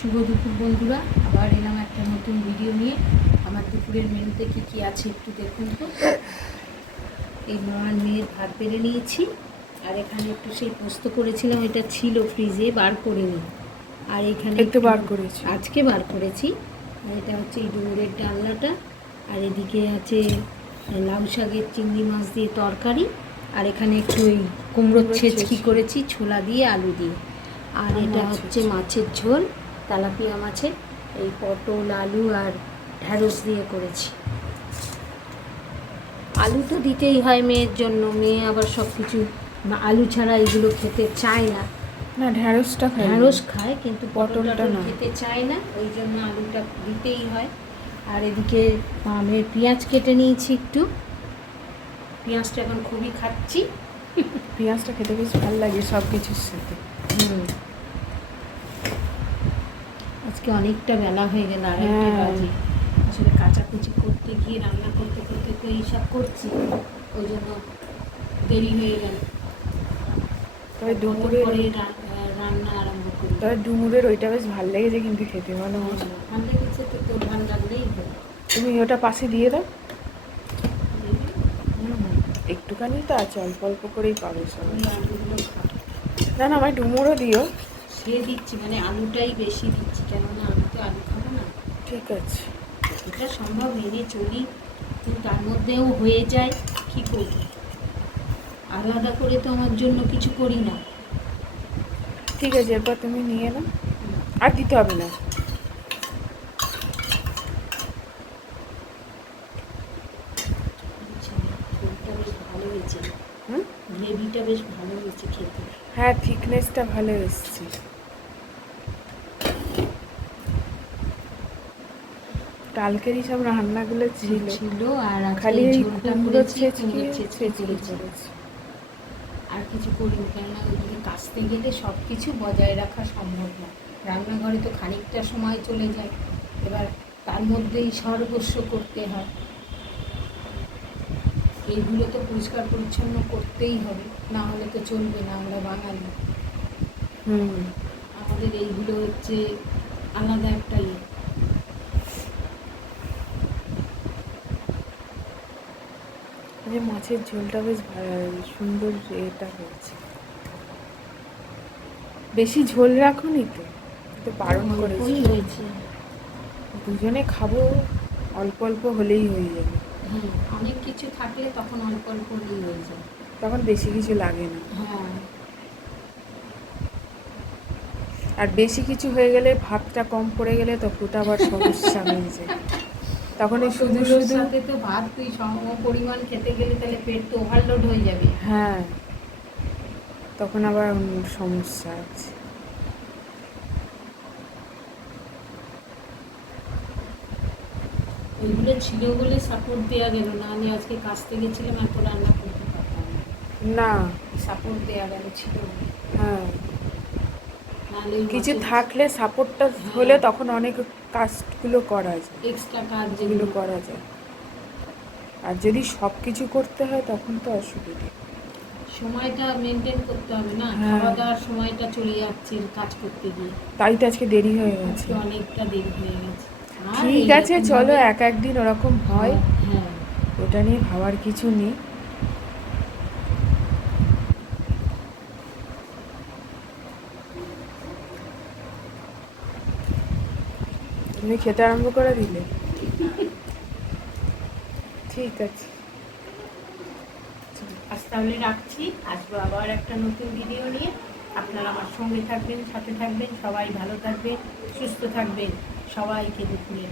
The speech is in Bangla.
শুভ দুপুর বন্ধুরা, আবার এলাম একটা নতুন ভিডিও নিয়ে। আমার দুপুরের মেনুতে কী কী আছে একটু দেখুন তো। এই মহান মেয়ের ভাত বেড়ে নিয়েছি, আর এখানে একটু সেই পোস্ত করেছিলাম, এটা ছিল ফ্রিজে, বার করে নিই। আর এখানে একটু বার করেছি, আজকে বার করেছি। আর এটা হচ্ছে এই ডুমুরের ডালনাটা, আর এদিকে আছে লাউ শাকের চিংড়ি মাছ দিয়ে তরকারি, আর এখানে একটু ওই কুমড়োর ছেঁচকি করেছি ছোলা দিয়ে আলু দিয়ে। আর এটা হচ্ছে মাছের ঝোল, তেলাপিয়া মাছের, এই পটল আলু আর ঢ্যাঁড়স দিয়ে করেছি। আলু তো দিতেই হয় মেয়ের জন্য, মেয়ে আবার সব কিছু আলু ছাড়া এগুলো খেতে চায় না। না ঢ্যাঁড়সটা খায়, ঢ্যাঁড়স খায় কিন্তু পটলটা খেতে চায় না, ওই জন্য আলুটা দিতেই হয়। আর এদিকে আমের পেঁয়াজ কেটে নিয়েছি একটু, পেঁয়াজটা এখন খুবই খাচ্ছি। পেঁয়াজটা খেতে বেশ ভালো লাগে সব কিছুর সাথে। আজকে অনেকটা বেলা হয়ে গেল, আড়াইটা বাজে। আসলে কাচাকুচি করতে গিয়ে রান্না করতে করতে তো এইসব করছি, ওই জন্য দেরি হয়ে গেল। তবে ডুমুরের রান্না আরম্ভ করি। তবে ডুমুরের ওইটা বেশ ভালো লেগেছে, কিন্তু খেতে ভালো মশলা ভালো লেগেছে তো, তোর ভালো লাগলেই হলো। তুমি ওটা পাশে দিয়ে দাও, একটুখানি তো আছে, অল্প অল্প করেই পাবে সবাই। আলুগুলো খা। না না, আমার ডুমুরও দিও। সে দিচ্ছি, মানে আলুটাই বেশি দিচ্ছি, কেননা আমি তো আলু খাবো না। ঠিক আছে, এটা সম্ভব মেনে চলি, কিন্তু তার মধ্যেও হয়ে যায়, কী করব। আলাদা করে তো আমার জন্য কিছু করি না। ঠিক আছে, এরপর তুমি নিয়ে নাও, আর দিতে হবে না। ঝোলটা বেশ ভালো হয়েছে, গ্রেভিটা বেশ ভালো হয়েছে খেতে। হ্যাঁ, থিকনেসটা ভালো এসছে। কালকেরই সব রান্নাগুলো ছিল, আর খালি কুমড়ো ছেঁচকি করেছি। আর কিছু করিনি, কেননা ওইদিকে কাচতে গেলে সব কিছু বজায় রাখা সম্ভব না। রান্নাঘরে তো খানিকটা সময় চলে যায়, এবার তার মধ্যেই সর্বস্ব করতে হয়। এইগুলো তো পরিষ্কার পরিচ্ছন্ন করতেই হবে, না হলে তো চলবে না, আমরা বাঙালি। আমাদের এইগুলো হচ্ছে আলাদা একটা ইয়ে। মাছের ঝোলটা বেশ সুন্দর এটা হয়েছে। বেশি ঝোল রাখুনি তো বারণ করেছি। হয়েছে, দুজনে খাবো, অল্প অল্প হলেই হয়ে যাবে। অনেক কিছু থাকলে তখন অল্প অল্প হলেই হয়ে যায়, তখন বেশি কিছু লাগে না। হ্যাঁ। আর বেশি কিছু হয়ে গেলে, ভাতটা কম পড়ে গেলে তখন তো আবার সমস্যা হয়ে যায়। তখন এই শুধু সাথে তো ভাত তুই সম পরিমাণ খেতে গেলে তাহলে পেট তো ওভারলোড হয়ে যাবে। হ্যাঁ, তখন আবার সমস্যা আছে। ওইগুলো ছিল বলে সাপোর্ট দেওয়া গেল, না আমি আজকে কাজতে গেছিলাম, এত রান্না করতে পারতাম না। সাপোর্ট দেওয়া গেল ছিল। হ্যাঁ, কিছু থাকলে সাপোর্টটা হলে তখন অনেক কাজগুলো করা যায়, এক্সট্রা কাজ যেগুলো করা যায়। আর যদি সব কিছু করতে হয় তখন তো অসুবিধা। সময়টা মেনটেন করতে হবে না, খাওয়া দাওয়ার সময়টা চলে যাচ্ছে কাজ করতে গিয়ে, তাই তো আজকে দেরি হয়ে গেছে, অনেকটা দেরি হয়ে গেছে। ঠিক আছে, চলো, একদিন ওরকম হয়, হ্যাঁ, ওটা নিয়ে ভাবার কিছু নেই। তুমি খেতে আরম্ভ করে দিলে, ঠিক আছে। আজ তাহলে রাখছি, আসবো আবার একটা নতুন ভিডিও নিয়ে। আপনারা আমার সঙ্গে থাকবেন, সাথে থাকবেন, সবাই ভালো থাকবেন, সুস্থ থাকবেন, সবাইকে দুপুরের